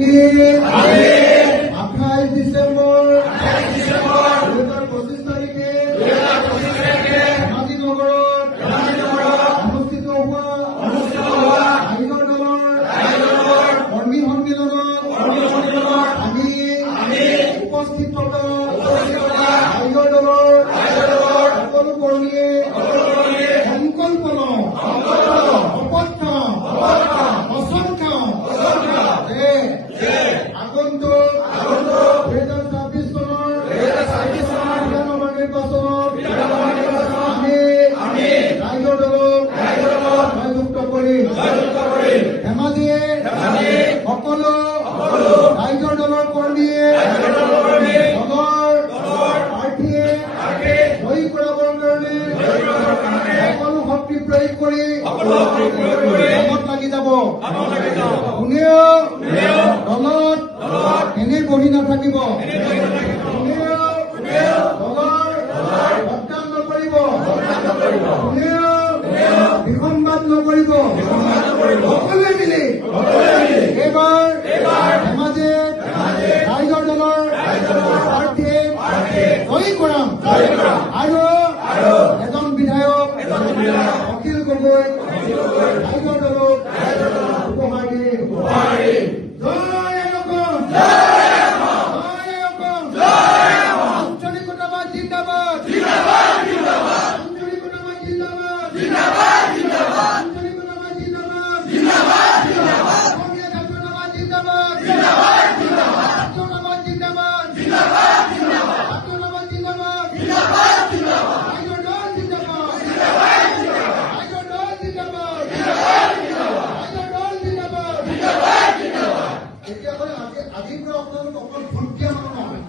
28 ডিসেম্বৰ 2025 তাৰিখে ধেমাজি নগৰত অনুষ্ঠিত হোৱা ৰাইজৰ দলৰ কৰ্মী সন্মিলনত আমি উপস্থিত থকা ৰাইজৰ দলৰ সকলো কৰ্মীয়ে সংকল্প লওঁ, শপত খাওঁ, বচন খাওঁ যে আগন্তুক 2026 চনৰ বিধানসভা নিৰ্বাচনত আমি ৰাইজৰ দলক জয়যুক্ত কৰিম। ধেমাজিয়ে সকলো ৰাইজৰ দলৰ কৰ্মীয়ে দলৰ প্ৰাৰ্থীয়ে জয়ী কৰাবৰ কাৰণে সকলো শক্তি প্ৰয়োগ কৰি কামত লাগি যাব। কোনেও দলত এনে বহি নাথাকিব, কোনেও দলৰ বদনাম নকৰিব, কোনেও বিসম্বাদ নকৰিব। সকলোৱে মিলি এইবাৰ ধেমাজিত ৰাইজৰ দলৰ প্ৰাৰ্থীয়ে জয়ী কৰাম আৰু এজন বিধায়ক অখিল গগৈ ৰাইজৰ দলক উপহাৰ দিম। জয় অসম, জয় অসম, আঞ্চলিকতাবাদ জিন্দাবাদ, আঞ্চলিকতাবাদ জিন্দাবাদ, আঞ্চলিকতাবাদ জিন্দাবাদ, অসমীয়া জাতীয়তাবাদ জিন্দাবাদ, জাতীয়তাবাদ জিন্দাবাদ, জাতীয়তাবাদ জিন্দাবাদ, ৰাইজৰ দল জিন্দাবাদ, ৰাইজৰ দল জিন্দাবাদ, ৰাইজৰ দল জিন্দাবাদ। তেতিয়াহ'লে আজিৰ পৰা আপোনালোক অকল